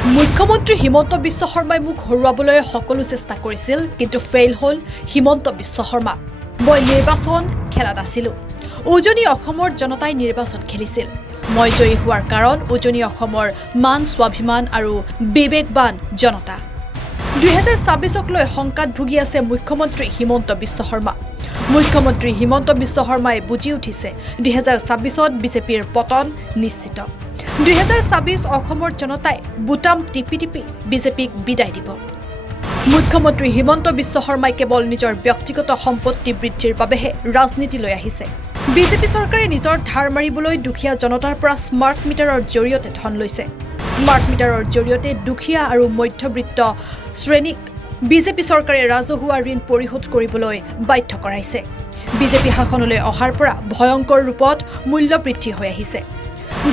মুখ্যমন্ত্ৰী হিমন্ত বিশ্ব শৰ্মাই মোক হৰুৱাবলৈ সকলো চেষ্টা কৰিছিল, কিন্তু ফেইল হ'ল হিমন্ত বিশ্ব শৰ্মা। মই নিৰ্বাচন খেলা নাছিলোঁ। উজনি অসমৰ জনতাই নিৰ্বাচন খেলিছিল। মই জয়ী হোৱাৰ কাৰণ উজনি অসমৰ মান স্বাভিমান আৰু বিবেকবান জনতা। 2026ক লৈ শংকাত ভুগি আছে মুখ্যমন্ত্ৰী হিমন্ত বিশ্ব শৰ্মা। মুখ্যমন্ত্ৰী হিমন্ত বিশ্ব শৰ্মাই বুজি উঠিছে 2026ত বিজেপিৰ পতন নিশ্চিত। 2026 অসমৰ জনতাই বুটাম টিপি টিপি বিজেপিক বিদায় দিব। মুখ্যমন্ত্ৰী হিমন্ত বিশ্ব শৰ্মাই কেৱল নিজৰ ব্যক্তিগত সম্পত্তি বৃদ্ধিৰ বাবেহে ৰাজনীতিলৈ আহিছে। বিজেপি চৰকাৰে নিজৰ ধাৰ মাৰিবলৈ দুখীয়া জনতাৰ পৰা স্মাৰ্ট মিটাৰৰ জৰিয়তে ধন লৈছে। স্মাৰ্ট মিটাৰৰ জৰিয়তে দুখীয়া আৰু মধ্যবিত্ত শ্ৰেণীক বিজেপি চৰকাৰে ৰাজহুৱা ঋণ পৰিশোধ কৰিবলৈ বাধ্য কৰাইছে। বিজেপি শাসনলৈ অহাৰ পৰা ভয়ংকৰ ৰূপত মূল্য বৃদ্ধি হৈ আহিছে।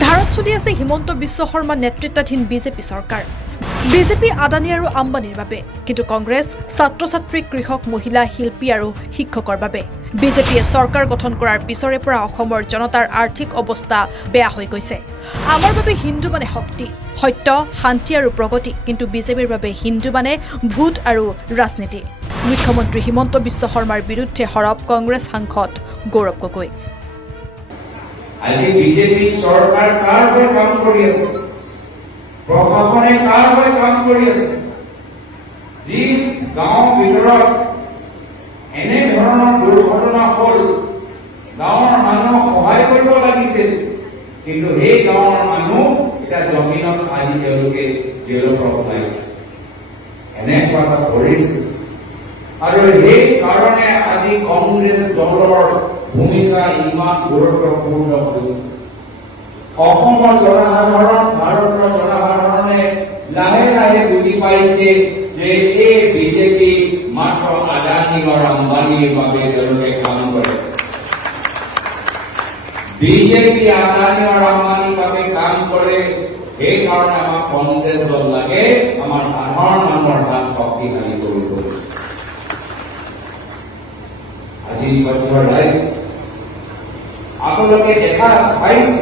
ধাৰত চলি আছে হিমন্ত বিশ্ব শৰ্মা নেতৃত্বাধীন বিজেপি চৰকাৰ। বিজেপি আদানী আৰু আম্বানীৰ বাবে, কিন্তু কংগ্ৰেছ ছাত্ৰ ছাত্ৰী, কৃষক, মহিলা, শিল্পী আৰু শিক্ষকৰ বাবে। বিজেপিয়ে চৰকাৰ গঠন কৰাৰ পিছৰে পৰা অসমৰ জনতাৰ আৰ্থিক অৱস্থা বেয়া হৈ গৈছে। আমাৰ বাবে হিন্দু মানে শক্তি, সত্য, শান্তি আৰু প্ৰগতি, কিন্তু বিজেপিৰ বাবে হিন্দু মানে ভোট আৰু ৰাজনীতি। মুখ্যমন্ত্ৰী হিমন্ত বিশ্ব শৰ্মাৰ বিৰুদ্ধে সৰব কংগ্ৰেছ সাংসদ গৌৰৱ গগৈ। আজি বিজেপি চৰকাৰ কাৰ হৈ কাম কৰি আছে, প্ৰশাসনে কাৰ হৈ কাম কৰি আছে। যি গাঁৱৰ ভিতৰত এনে ধৰণৰ দুৰ্ঘটনা হ'ল, গাঁৱৰ মানুহক সহায় কৰিব লাগিছিল, কিন্তু সেই গাঁৱৰ মানুহ এতিয়া জমিনত আজি তেওঁলোকে জেলৰ পৰা ওলাইছে। এনেকুৱা এটা পৰিস্থিতি, আৰু সেই কাৰণে আজি কংগ্ৰেছ দলৰ ভূমিকা ইমান গুৰুত্বপূৰ্ণ হৈছে। অসমৰ জনসাধাৰণ, ভাৰতৰ জনসাধাৰণে লাহে লাহে বুজি পাইছে যে এই বিজেপি মাত্ৰ আদানী আৰু আম্বানীৰ বাবে তেওঁলোকে কাম কৰে। বিজেপি আদানী আৰু আম্বানীৰ বাবে কাম কৰে, সেইকাৰণে আমাক কংগ্ৰেছ দল লাগে, আমাৰ সাধাৰণ মানুহৰ হাত শক্তিশালী কৰিব। আজি সত্য ৰাইজ, আপোনালোকে দেখা পাইছে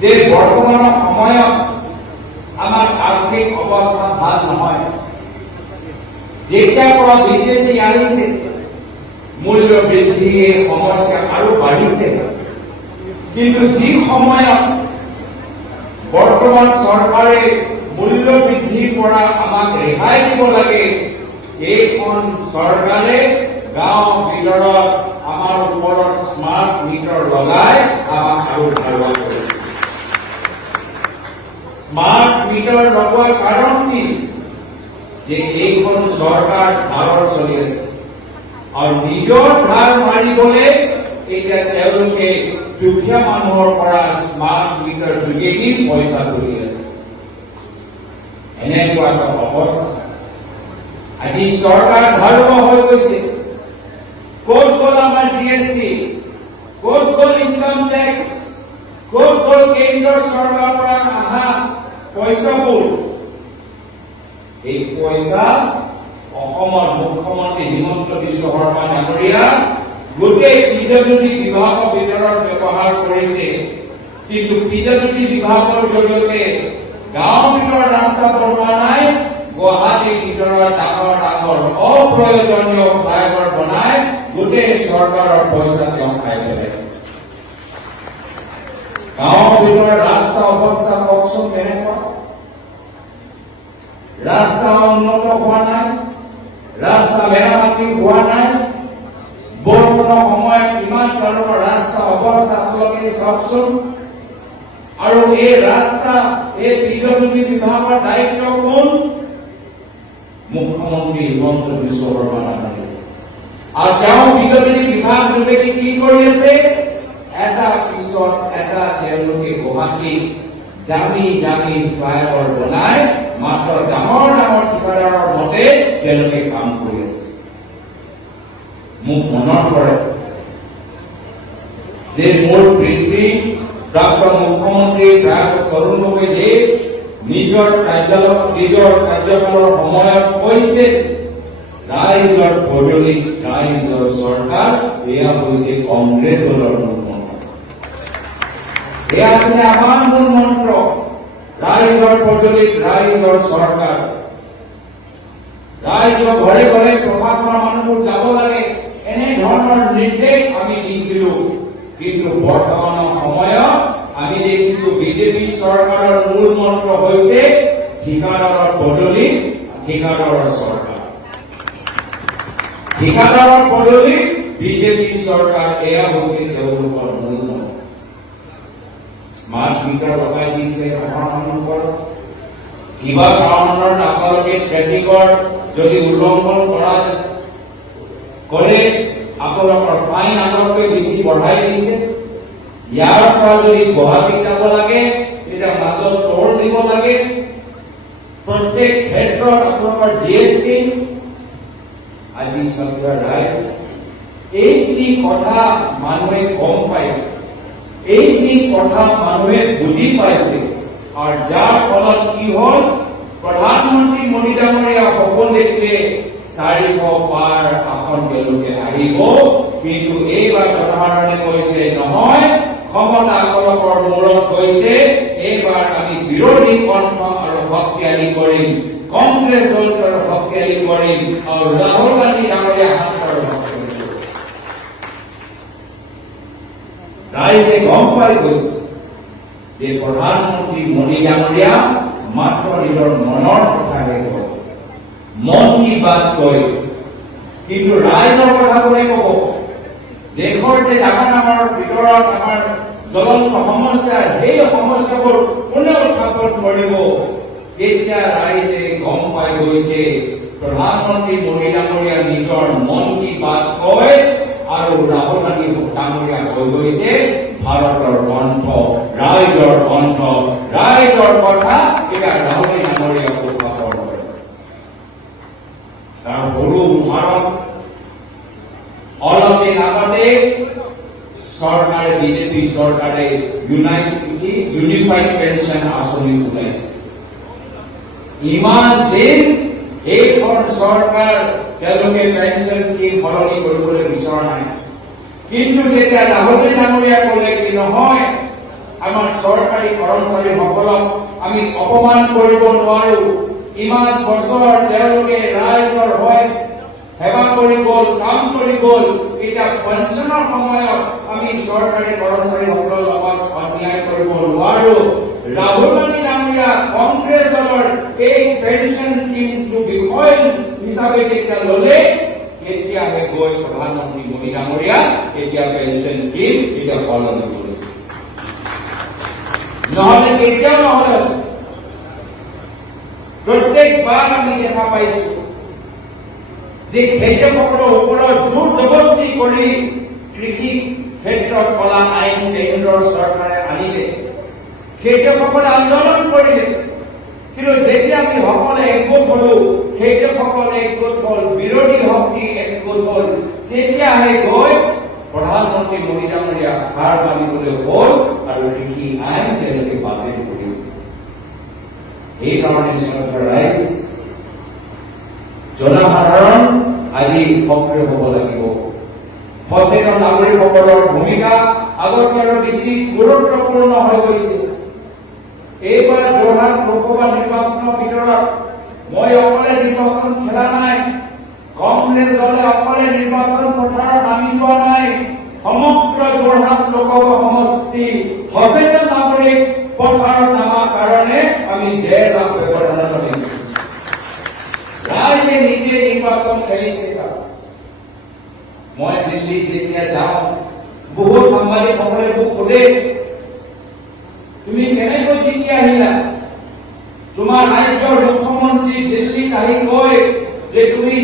যে বৰ্তমানৰ সময়ত আমাৰ আৰ্থিক অৱস্থা ভাল নহয়। যেতিয়াৰ পৰা বিজেপি আহিছে, মূল্য বৃদ্ধি এই সমস্যা আৰু বাঢ়িছে। কিন্তু যি সময়ত বৰ্তমান চৰকাৰে মূল্য বৃদ্ধিৰ পৰা আমাক ৰেহাই দিব লাগে, এইখন চৰকাৰে গাঁও ভিতৰত আমাৰ ওপৰত স্মাৰ্ট মিটাৰ লগাই আমাক আৰু ধাৰুৱা কৰিছে। স্মাৰ্ট মিটাৰ লগোৱাৰ কাৰণ কি? যে এইখন চৰকাৰ ধাৰত চলি আছে, আৰু নিজৰ ধাৰ মাৰিবলৈ এতিয়া তেওঁলোকে দুখীয়া মানুহৰ পৰা স্মাৰ্ট মিটাৰ যোগেদি পইচা তুলি আছে। এনেকুৱা এটা অৱস্থা আজি চৰকাৰ ধাৰুৱা হৈ গৈছে। ক'ত গ'ল আমাৰ GST, ক'ত গ'ল ইনকাম টেক্স, ক'ত গ'ল কেন্দ্ৰৰ চৰকাৰৰ পৰা অহা পইচাবোৰ? এই পইচা অসমৰ মুখ্যমন্ত্ৰী হিমন্ত বিশ্ব শৰ্মা ডাঙৰীয়া গোটেই PWD বিভাগৰ ভিতৰত ব্যৱহাৰ কৰিছে। কিন্তু PWD বিভাগৰ জৰিয়তে গাঁৱৰ ভিতৰত ৰাস্তা বনোৱা নাই, গুৱাহাটীৰ ভিতৰত ডাঙৰ ডাঙৰ অপ্ৰয়োজনীয় ফ্লাইঅভাৰ বনাই গোটেই চৰকাৰৰ পইচা তেওঁ খাই পেলাইছে। গাঁৱৰ ভিতৰত ৰাস্তা অৱস্থা কওকচোন কেনেকুৱা? ৰাস্তা উন্নত হোৱা নাই, ৰাস্তা মেৰামতি হোৱা নাই। বৰষুণৰ সময়ত কিমান ধৰণৰ ৰাস্তা অৱস্থা আপোনালোকে চাওকচোন। আৰু এই ৰাস্তা, এই PWD বিভাগৰ দায়িত্ব কোন? মুখ্যমন্ত্ৰী হিমন্ত বিশ্ব শৰ্মা ডাঙৰীয়া। আৰু তেওঁ PWD বিভাগ যোগেদি কি কৰি আছে? এটা পিছত এটা তেওঁলোকে গুৱাহাটীত দামী দামী ফ্লাইঅভাৰ বনাই মাত্ৰ ডাঙৰ ডাঙৰ ঠিকাদাৰৰ মতে তেওঁলোকে কাম কৰি আছে। মোক মনত পৰে যে মোৰ পিতৃ প্ৰাক্তন মুখ্যমন্ত্ৰী তৰুণ গগৈয়ে নিজৰ কাৰ্যকালৰ সময়ত কৈছে, ৰাইজৰ বদলি ৰাইজৰ চৰকাৰ, এয়া হৈছে কংগ্ৰেছ দলৰ মূল মন্ত্ৰ। এয়া আছিলে আমাৰ মূল মন্ত্ৰ। ৰাইজৰ পদূলিত ৰাইজৰ চৰকাৰ, ৰাইজৰ ঘৰে ঘৰে প্ৰশাসনৰ মানুহবোৰ যাব লাগে, এনে ধৰণৰ নিৰ্দেশ আমি দিছিলো। কিন্তু বৰ্তমানৰ সময়ত আমি দেখিছো বিজেপি চৰকাৰৰ মূল মন্ত্ৰ হৈছে ঠিকাদাৰৰ পদূলিত ঠিকাদাৰৰ চৰকাৰ। ঠিকাদাৰৰ পদূলিত বিজেপি চৰকাৰ, এয়া হৈছে তেওঁলোকৰ মূল মন্ত্ৰ। স্মাৰ্ট মিটাৰ লগাই দিছে মানুহৰ, কিবা কাৰণত আপোনালোকে ট্ৰেফিকৰ যদি উল্লংঘন কৰে আপোনালোকৰ ফাইন আগতকৈ বেছি বঢ়াই দিছে। ইয়াৰ পৰা যদি গুৱাহাটীত যাব লাগে তেতিয়া মাজত টোল দিব লাগে। প্ৰত্যেক ক্ষেত্ৰত আপোনালোকৰ GST। আজি সন্ধিয়া ৰাইজ এইখিনি কথা মানুহে গম পাইছে, এইখিনি কথা মানুহে বুজি পাইছে, আৰু যাৰ ফলত কি হ'ল, প্ৰধানমন্ত্ৰী মোদী ডাঙৰীয়া সপোন দেখিলে 400 পাৰ আসন তেওঁলোকে আহিব। কিন্তু এইবাৰ জনসাধাৰণে কৈছে নহয়, ক্ষমতা আপোনালোকৰ মূৰত কৈছে, এইবাৰ আমি বিৰোধী কণ্ঠ আৰু শক্তিশালী কৰিম, কংগ্ৰেছ দলক আৰু শক্তিশালী কৰিম, আৰু ৰাহুল গান্ধী ডাঙৰীয়া হাতৰ শক্তিশালী কৰিম। ৰাইজে গম পাই গৈছে যে প্ৰধানমন্ত্ৰী মোদী ডাঙৰীয়া মাত্ৰ নিজৰ মনৰ কথাহে কয়, মন কি বাত কয়, কিন্তু ৰাইজৰ কথাবোৰে ক'ব। দেশৰ যে ডাঙৰ ডাঙৰ ভিতৰত আমাৰ জ্বলন্ত সমস্যা, সেই সমস্যাবোৰ কোনে উত্থাপন কৰিব, তেতিয়া ৰাইজে গম পাই গৈছে প্ৰধানমন্ত্ৰী মোদী ডাঙৰীয়া নিজৰ মন কি বাত কয়, আৰু ৰাহুল গান্ধী ডাঙৰীয়া কৈ গৈছে ভাৰতৰ কণ্ঠ, ৰাইজৰ কণ্ঠ, ৰাইজৰ কথা। এতিয়া ৰাহুল ডাঙৰীয়া উত্থাপন কৰে। তাৰ সৰু উদাহৰণ, অলপ দিন আগতে চৰকাৰে, বিজেপি চৰকাৰে ইউনিফাইড পেঞ্চন আঁচনি ওলাইছে। ইমান দিন এইখন চৰকাৰ তেওঁলোকে পেঞ্চন স্কিম সলনি কৰিবলৈ বিচৰা নাই। কিন্তু যেতিয়া ৰাহুল ডাঙৰীয়া ক'লে কি নহয়, আমাৰ চৰকাৰী কৰ্মচাৰীসকলক আমি অপমান কৰিব নোৱাৰো, ইমান বছৰ তেওঁলোকে ৰাইজৰ হৈ সেৱা কৰি গ'ল, কাম কৰি গ'ল, এতিয়া পেঞ্চনৰ সময়ত আমি চৰকাৰী কৰ্মচাৰীসকলৰ লগত অন্যায় কৰিব নোৱাৰো। ৰাহুল গান্ধী ডাঙৰীয়া কংগ্ৰেছ দলৰ এই পেঞ্চন স্কিমটো বিষয় হিচাপে যেতিয়া ল'লে, তেতিয়াহে গৈ প্ৰধানমন্ত্ৰী মোদী ডাঙৰীয়া এতিয়া পেঞ্চন স্কিম এতিয়া সলনি কৰিছে। নহ'লে কেতিয়াও নহ'লে প্ৰত্যেকবাৰ আমি দেখা পাইছো যে খেতিয়কসকলৰ ওপৰত জোৰ জবস্তি কৰি কৃষি ক্ষেত্ৰত কলা আইন কেন্দ্ৰৰ চৰকাৰে আনিলে, খেতিয়কসকলে আন্দোলন কৰিলে। কিন্তু যেতিয়া আমি সকলে একগোট হলো, খেতিয়কসকলে একগোট হল, বিৰোধী শক্তি একগোট হল, তেতিয়াহে গৈ প্ৰধানমন্ত্ৰী মোদী ডাঙৰীয়া হাৰ মানিবলৈ হ'ল আৰু কৃষি আইন তেওঁলোকে বাতিল কৰিলে। এইকাৰণে ৰাইজ, জনসাধাৰণ আজি সক্ৰিয় হ'ব লাগিব। সচেতন নাগৰিকসকলৰ ভূমিকা আগতকৈ আৰু বেছি গুৰুত্বপূৰ্ণ হৈ গৈছে। এইবাৰ যোৰহাট লোকসভা নিৰ্বাচনৰ ভিতৰত মই অকলে নিৰ্বাচন খেলা নাই, কংগ্ৰেছ দলে অকলে নিৰ্বাচন পথাৰত নামি যোৱা নাই। সমগ্ৰ যোৰহাট লোকসভা সমষ্টি সচেতন নাগৰিক পথাৰত নামাৰ কাৰণে আমি 1.5 লাখ ব্যৱধান কৰিছো। ৰাইজে নিজে নিৰ্বাচন খেলিছে। মই দিল্লীত যেতিয়া যাওঁ, বহুত সাংবাদিকসকলে মোক সোধে, তুমি কেনেকৈ জিকি আহিলা? তোমাৰ ৰাজ্যৰ মুখ্যমন্ত্ৰী দিল্লীত আহি কয় যে তুমি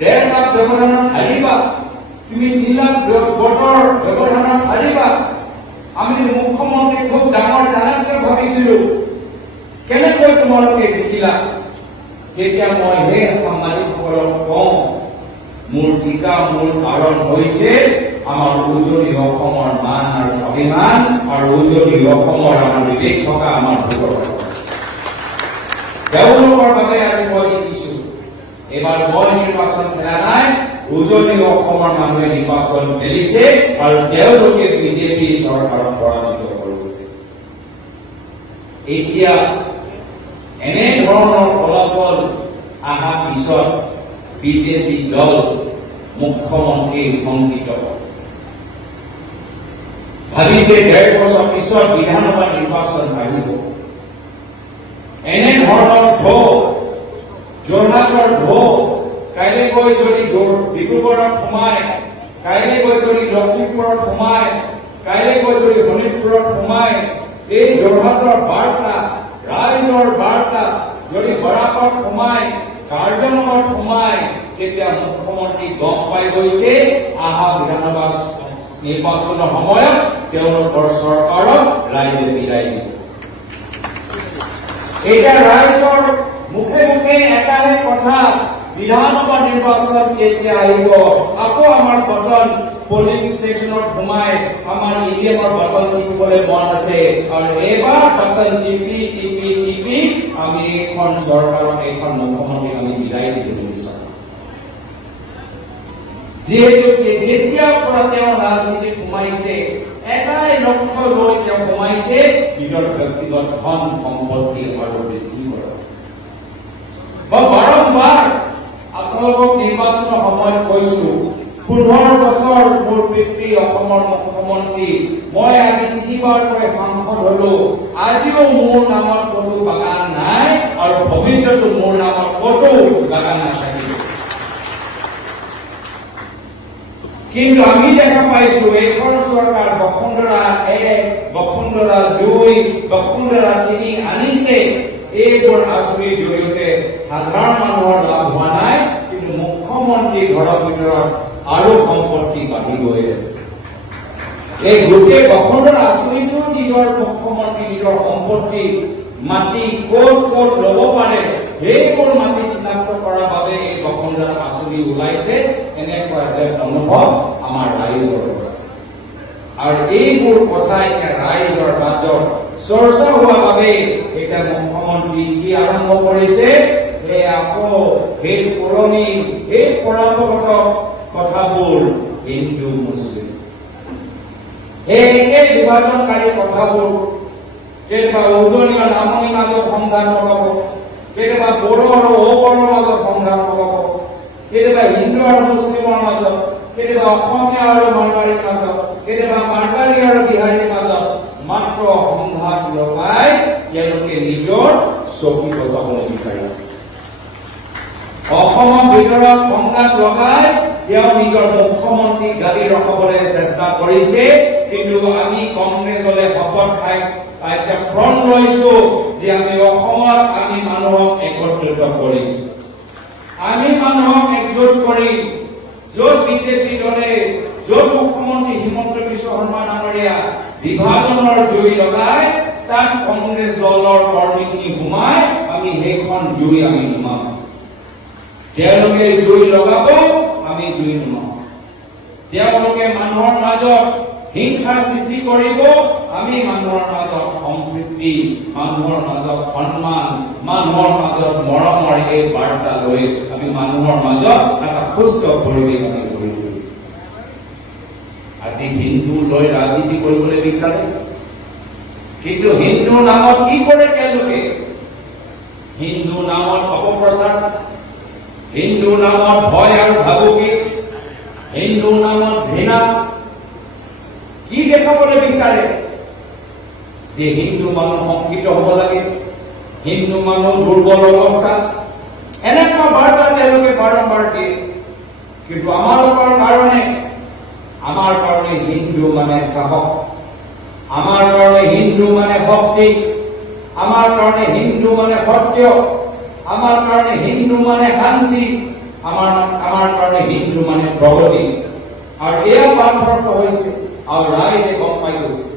1.5 লাখ ব্যৱধানত হাৰিবা, তুমি 3 লাখ ভোটৰ ব্যৱধানত হাৰিবা। আমি মুখ্যমন্ত্ৰী খুব ডাঙৰ চাণক্য ভাবিছিলো, কেনেকৈ তোমালোকে জিকিলা? তেতিয়া মই সেই সাংবাদিকসকলক কওঁ, মোৰ জিকা মূল কাৰণ হৈছে আমাৰ উজনি অসমৰ মান আৰু স্বাভিমান, আৰু উজনি অসমৰ আমাৰ বিবেক থকা আমাৰ ভোটৰ। তেওঁলোকৰ বাবে আজি মই দেখিছো, এবাৰ মই নিৰ্বাচন খেলা নাই, উজনি অসমৰ মানুহে নিৰ্বাচন খেলিছে, আৰু তেওঁলোকে বিজেপি চৰকাৰক পৰাজিত কৰিছে। এতিয়া এনে ধৰণৰ ফলাফল অহা পিছত বিজেপি দল মুখ্যমন্ত্ৰী শংকিত ভাবিছে 1.5 বছৰ পিছত বিধানসভা নিৰ্বাচন আহিব। এনে ধৰণৰ ঢৌ যোৰহাটৰ ঢৌ কাইলৈ গৈ যদি ডিব্ৰুগড়ত সোমায়, কাইলৈ গৈ যদি লখিমপুৰত সোমায়, কাইলৈ গৈ যদি শোণিতপুৰত সোমায়, এই যোৰহাটৰ বাৰ্তা ৰাইজৰ বাৰ্তা যদি বৰাকত সোমায়, কাৰ্যনগৰত সোমায়, তেতিয়া মুখ্যমন্ত্ৰী গম পাই গৈছে অহা বিধানসভা নিৰ্বাচনৰ সময়ত তেওঁলোকৰ চৰকাৰক ৰাইজে বিদায় দিব। এতিয়া ৰাইজৰ মুখে মুখে এটাহে কথা, বিধানসভা নিৰ্বাচন কেতিয়া আহিব? আকৌ আমাৰ বটন পুলিং ষ্টেচনত সোমাই আমাৰ ইভিএমৰ বটন টিপিবলৈ মন আছে, আৰু এইবাৰ বটন টিপি টিপি টিপি আমি এইখন চৰকাৰক, এইখন মুখ্যমন্ত্ৰীক আমি বিদায় দিব বিচাৰো। যিহেতু যেতিয়াৰ পৰা তেওঁ ৰাজনীতিত সোমাইছে এটাই লক্ষ্য লৈ তেওঁ সোমাইছে, নিজৰ ব্যক্তিগত ধন সম্পত্তি আৰু বৃদ্ধি কৰা। বাৰম্বাৰ আপোনালোকক নিৰ্বাচনৰ সময়ত কৈছো, 15 বছৰ মোৰ পিতৃ অসমৰ মুখ্যমন্ত্ৰী, মই আজি 3বাৰকৈ সাংসদ হলো, আজিও মোৰ নামত ক'তো বাগান নাই আৰু ভৱিষ্যতো মোৰ নামত ক'তো বাগান নাথাকিব। কিন্তু আমি দেখা পাইছো এইখন চৰকাৰ বসুন্ধৰা 1, বসুন্ধৰা 2, বসুন্ধৰা 3 আনিছে। এইবোৰ আঁচনিৰ জৰিয়তে সাধাৰণ মানুহৰ লাভ হোৱা নাই, কিন্তু মুখ্যমন্ত্ৰী ঘৰৰ ভিতৰত আৰু সম্পত্তি বাঢ়ি গৈ আছে। এই গোটেই বসুন্ধৰা আঁচনিটো নিজৰ মুখ্যমন্ত্ৰী নিজৰ সম্পত্তি মাটি ক'ত ক'ত ল'ব পাৰে সেইবোৰ মাটি চিনাক্ত কৰাৰ বাবে এই বসুন্ধৰা আঁচনি ওলাইছে, এনেকুৱা এটা অনুভৱ আমাৰ ৰাইজৰ। আৰু এইবোৰ কথা এতিয়া ৰাইজৰ মাজত চৰ্চা হোৱাৰ বাবে এতিয়া মুখ্যমন্ত্ৰী কি আৰম্ভ কৰিছে, আকৌ সেই পুৰণি সেই পৰম্পৰাগত কথাবোৰ হিন্দু মুছলিম এই বিভাজনকাৰী কথাবোৰ কেতিয়াবা উজনি আৰু নামনিৰ মাজত সংঘাত লগাব, কেতিয়াবা বড়ো আৰু অবড়োৰ মাজত সংঘাত লগাব, কেতিয়াবা হিন্দু আৰু মুছলিমৰ মাজত, কেতিয়াবা অসমীয়া আৰু মাৰোৱাৰীৰ মাজত, কেতিয়াবা মাৰোৱাৰী আৰু বিহাৰীৰ মাজত মাত্ৰ সংঘাত লগাই তেওঁলোকে নিজৰ চকী বজাবলৈ বিচাৰিছে। অসমৰ ভিতৰত সংঘাত লগাই তেওঁ নিজৰ মুখ্যমন্ত্ৰী গাড়ী ৰখাবলৈ চেষ্টা কৰিছে, কিন্তু আমি কংগ্ৰেছ দলে শপত খাই এতিয়া প্ৰণ লৈছো যে আমি অসমত আমি মানুহক একত্ৰিত কৰিম, আমি মানুহক একজোট কৰিম। য'ত বিজেপি দলে, য'ত মুখ্যমন্ত্ৰী হিমন্ত বিশ্ব শৰ্মা ডাঙৰীয়া বিভাজনৰ জুই লগাই, তাত কংগ্ৰেছ দলৰ কৰ্মীখিনি সোমাই আমি সেইখন জুই আমি নুমাম। তেওঁলোকে জুই লগাব, আমি জুই নুমাম। তেওঁলোকে মানুহৰ মাজত হিংসাৰ সৃষ্টি কৰিব, আমি মানুহৰ মাজত সম্প্ৰীতি, মানুহৰ মাজত সন্মান, মানুহৰ মাজত মৰমৰ এই বাৰ্তা লৈ আমি মানুহৰ মাজত এটা সুস্থ পৰিৱেশ আমি গঢ়ি তুলিম। আজি হিন্দু লৈ ৰাজনীতি কৰিবলৈ বিচাৰে, কিন্তু হিন্দু নামত কি কৰে তেওঁলোকে? হিন্দু নামত অপপ্ৰচাৰ, হিন্দু নামত ভয় আৰু ভাবুকি, হিন্দু নামত ঘৃণা। কি দেখাবলৈ বিচাৰে? যে হিন্দু মানুহ শংকিত হ'ব লাগে, হিন্দু মানুহ দুৰ্বল অৱস্থা, এনেকুৱা বাৰ্তা তেওঁলোকে বাৰম্বাৰ দিয়ে। কিন্তু আমাৰ কাৰণে হিন্দু মানে সাহস, আমাৰ কাৰণে হিন্দু মানে শক্তি, আমাৰ কাৰণে হিন্দু মানে সত্য, আমাৰ কাৰণে হিন্দু মানে শান্তি, আমাৰ কাৰণে হিন্দু মানে প্ৰগতি। আৰু এয়া পাৰ্থক্য হৈছে, আৰু ৰাইজে গম পাই গৈছে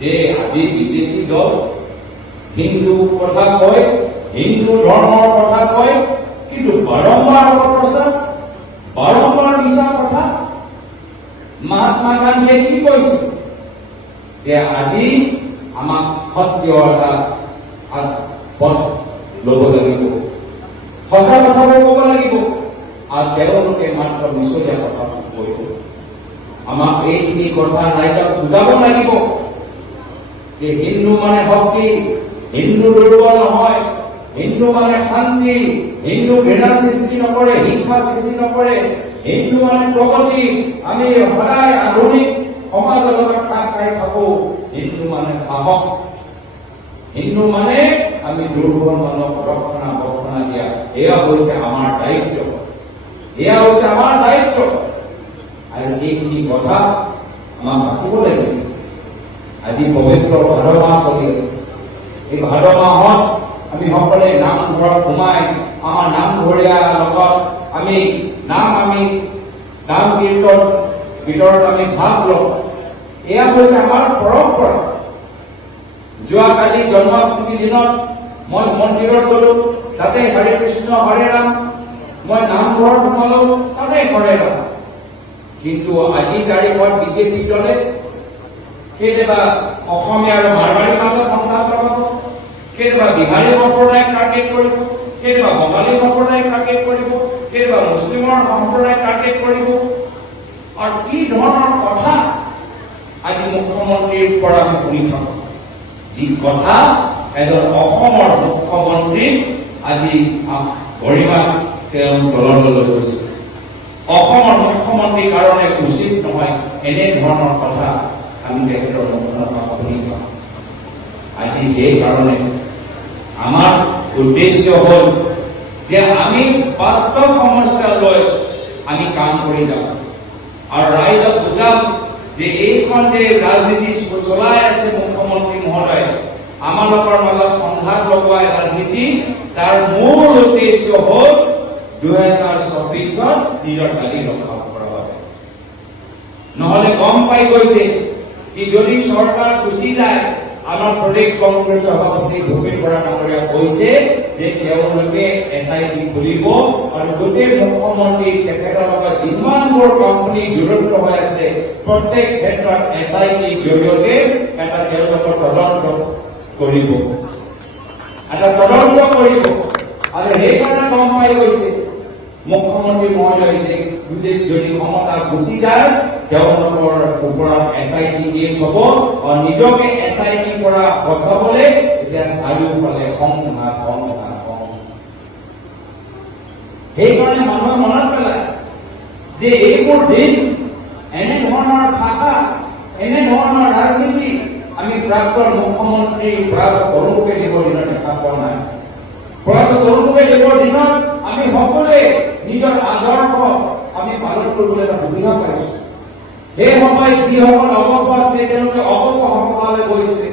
যে আজি বিজেপি দল হিন্দু কথা কয়, হিন্দু ধৰ্মৰ কথা কয়, কিন্তু বাৰম্বাৰ অপপ্ৰচাৰ, বাৰম্বাৰ মিছা কথা। মহাত্মা গান্ধীয়ে কি কৈছে? যে আজি আমাক সত্য এটা পথ ল'ব লাগিব, সঁচা কথাবোৰ ক'ব লাগিব, আৰু তেওঁলোকে মাত্ৰ মিছলীয়া কথা কৈছে। আমাক এইখিনি কথা ৰাইজক বুজাব লাগিব যে হিন্দু মানে শক্তি, হিন্দু দুৰ্বল নহয়, হিন্দু মানে শান্তি, হিন্দু ঘৃণা সৃষ্টি নকৰে, হিংসা সৃষ্টি নকৰে, হিন্দু মানে প্ৰগতি, আমি সদায় আধুনিক সমাজৰ লগত খাপ খাই থাকো, হিন্দু মানে সাহস, হিন্দু মানে আমি দুৰ্বল মানুহক ৰক্ষণা দিয়া, এয়া হৈছে আমাৰ দায়িত্ব, এয়া হৈছে আমাৰ দায়িত্ব। আৰু এইখিনি কথা আমাক ৰাখিব লাগিব। আজি পবিত্ৰ ভাদ মাহ চলি আছে, এই ভাদ মাহত আমি সকলে নামঘৰত সোমাই আমাৰ নামঘৰীয়াৰ লগত আমি নাম কীৰ্তন ভিতৰত আমি ভাগ লওঁ। এয়া হৈছে আমাৰ পৰম্পৰা। যোৱাকালি জন্মাষ্টমীৰ দিনত মই মন্দিৰত গলো, তাতে হৰে কৃষ্ণ হৰে ৰাম, মই নামঘৰত সোমালো, তাতে হৰে ৰাম। কিন্তু আজিৰ তাৰিখত বিজেপি দলে কেতিয়াবা অসমীয়া আৰু মাৰৱাৰীৰ মাজত সংঘাত লগাব, কেতিয়াবা বিহাৰী সম্প্ৰদায়ক টাৰ্গেট কৰিব, কেতিয়াবা বঙালী সম্প্ৰদায়ক টাৰ্গেট কৰিব, কেতিয়াবা মুছলিমৰ সম্প্ৰদায়ক টাৰ্গেট কৰিব। আৰু কি ধৰণৰ কথা আজি মুখ্যমন্ত্ৰীৰ পৰা আমি শুনি থাকোঁ, যি কথা এজন অসমৰ মুখ্যমন্ত্ৰীক আজি গৰিমাক তেওঁ তললৈ গৈছে। অসমৰ মুখ্যমন্ত্ৰীৰ কাৰণে উচিত নহয় এনে ধৰণৰ কথা আমি তেখেতৰ মুখৰ পৰা শুনি থাকোঁ। আজি সেইকাৰণে আমাৰ উদ্দেশ্য হ'ল যে আমি বাস্তৱ সমস্যা লৈ আমি কাম কৰি যাম আৰু ৰাইজক বুজাম যে এইখন যে ৰাজনীতি চলাই আছে মুখ্যমন্ত্ৰী মহোদয়, আমালোকৰ মাজত সংঘাত লগোৱা ৰাজনীতি, তাৰ মূল উদ্দেশ্য হ'ল 2024 নিজৰ দাবী ৰক্ষা কৰাৰ বাবে। নহলে গম পাই গৈছে কি যদি চৰকাৰ গুচি যায়, আমাৰ প্ৰদেশ কংগ্ৰেছ সভাপতি ভূপেন বৰা ডাঙৰীয়া কৈছে যে তেওঁলোকে SIT খুলিব আৰু গোটেই মুখ্যমন্ত্ৰী তেখেতৰ লগত যিমানবোৰ কোম্পানী জড়িত হৈ আছে প্ৰত্যেক ক্ষেত্ৰত SIT জৰিয়তে এটা তেওঁলোকৰ তদন্ত কৰিব, আৰু সেইকাৰণে গম পাই গৈছে মুখ্যমন্ত্ৰী মহোদয় যে যদি ক্ষমতা গুচি যায় তেওঁলোকৰ ওপৰত SIT কেছ হ'ব আৰু নিজকে SIT পৰা বচাবলৈ এতিয়া চাৰিওফালে সংঘাত। সেইকাৰণে মানুহে মনত পেলায় যে এইবোৰ দিন, এনে ধৰণৰ ভাষা, এনে ধৰণৰ ৰাজনীতি আমি প্ৰাক্তন মুখ্যমন্ত্ৰী প্ৰয়াত তৰুণ গগৈদেৱৰ দিনত দেখা পোৱা নাই। প্ৰয়াত তৰুণ গগৈদেৱৰ দিনত আমি সকলোৱে নিজৰ আদৰ্শ আমি পালন কৰিবলৈ এটা সুবিধা পাইছো। সেই সময়ত যিসকল অগপ আছে তেওঁলোকে অগপ সভালৈ গৈছে,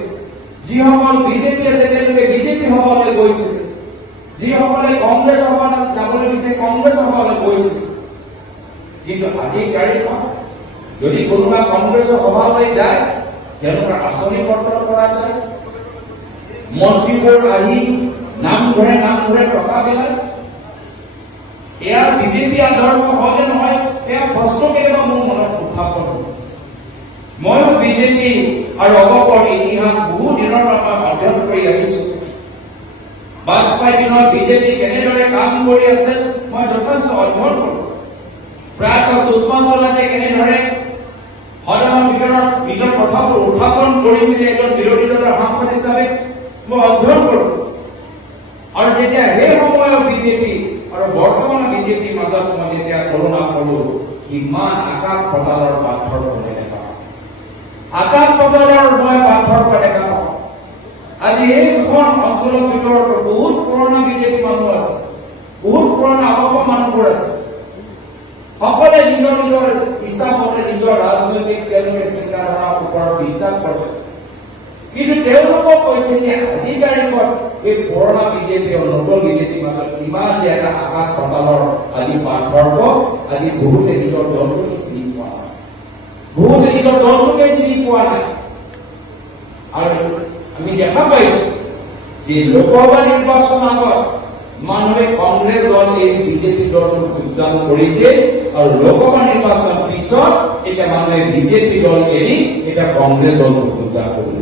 যিসকল বিজেপি আছে তেওঁলোকে বিজেপি সভালৈ গৈছে, যিসকলে কংগ্ৰেছ সভালৈ যাবলৈ দিছে কংগ্ৰেছ সভালৈ গৈছে। কিন্তু আজিৰ তাৰিখত যদি কোনোবা কংগ্ৰেছৰ সভালৈ যায় তেওঁলোকৰ আঁচনি পত্ৰ কৰা যায়, মন্ত্ৰীবোৰ আহি নামঘৰে টকা পেলায়। এয়া বিজেপি আদৰ্শ হয়নে নহয়, এয়া প্ৰশ্ন কেতিয়াবা মোৰ মনত উত্থাপন হয়। ময়ো বিজেপি আৰু অগপৰ ইতিহাস বহু দিনৰ পৰা অধ্যয়ন কৰি আহিছো। বাজপেয়ী দিনত বিজেপি কেনেদৰে কাম কৰি আছে মই যথেষ্ট অধ্যয়ন কৰোঁ। প্ৰায়ত সুষমা স্বৰাজে কেনেদৰে সদনৰ ভিতৰত নিজৰ কথাবোৰ উত্থাপন কৰিছিলে এজন বিৰোধী দলৰ সাংসদ হিচাপে মই অধ্যয়ন কৰোঁ। আৰু যেতিয়া সেই সময়ৰ বিজেপি আৰু বৰ্তমান বিজেপিৰ মাজত মই যেতিয়া তুলনা কৰোঁ, কিমান আকাশ পাতালৰ পাৰ্থক্য দেখা পাওঁ। আকাশ পাতালৰ মই পাৰ্থক্য দেখা পাওঁ। আজি এইখন অঞ্চলৰ ভিতৰত বহুত পুৰণা বিজেপি মানুহ আছে, বহুত পুৰণা অগপ মানুহবোৰ আছে। সকলে নিজৰ ইচ্ছা মতে নিজৰ ৰাজনৈতিক তেওঁলোকে চিন্তাধাৰাৰ ওপৰত বিশ্বাস কৰে। কিন্তু তেওঁলোকক কৈছে যে আজিৰ তাৰিখত এই পুৰণা বিজেপি আৰু নতুন বিজেপিৰ মাজত কিমান যে এটা আকাশ পাতালৰ আজি পাৰ্থক্য, আজি বহুতে নিজৰ দলটোকে চিনি পোৱা নাই, বহুতে নিজৰ দলটোকে চিনি পোৱা নাই। আৰু আমি দেখা পাইছো যে লোকসভা নিৰ্বাচন আগত মানুহে কংগ্ৰেছ দল এই বিজেপি দলটোক যোগদান কৰিছে আৰু লোকসভা নিৰ্বাচনৰ পিছত এতিয়া মানুহে বিজেপি দল এৰি এতিয়া কংগ্ৰেছ দলটোক যোগদান কৰিছে।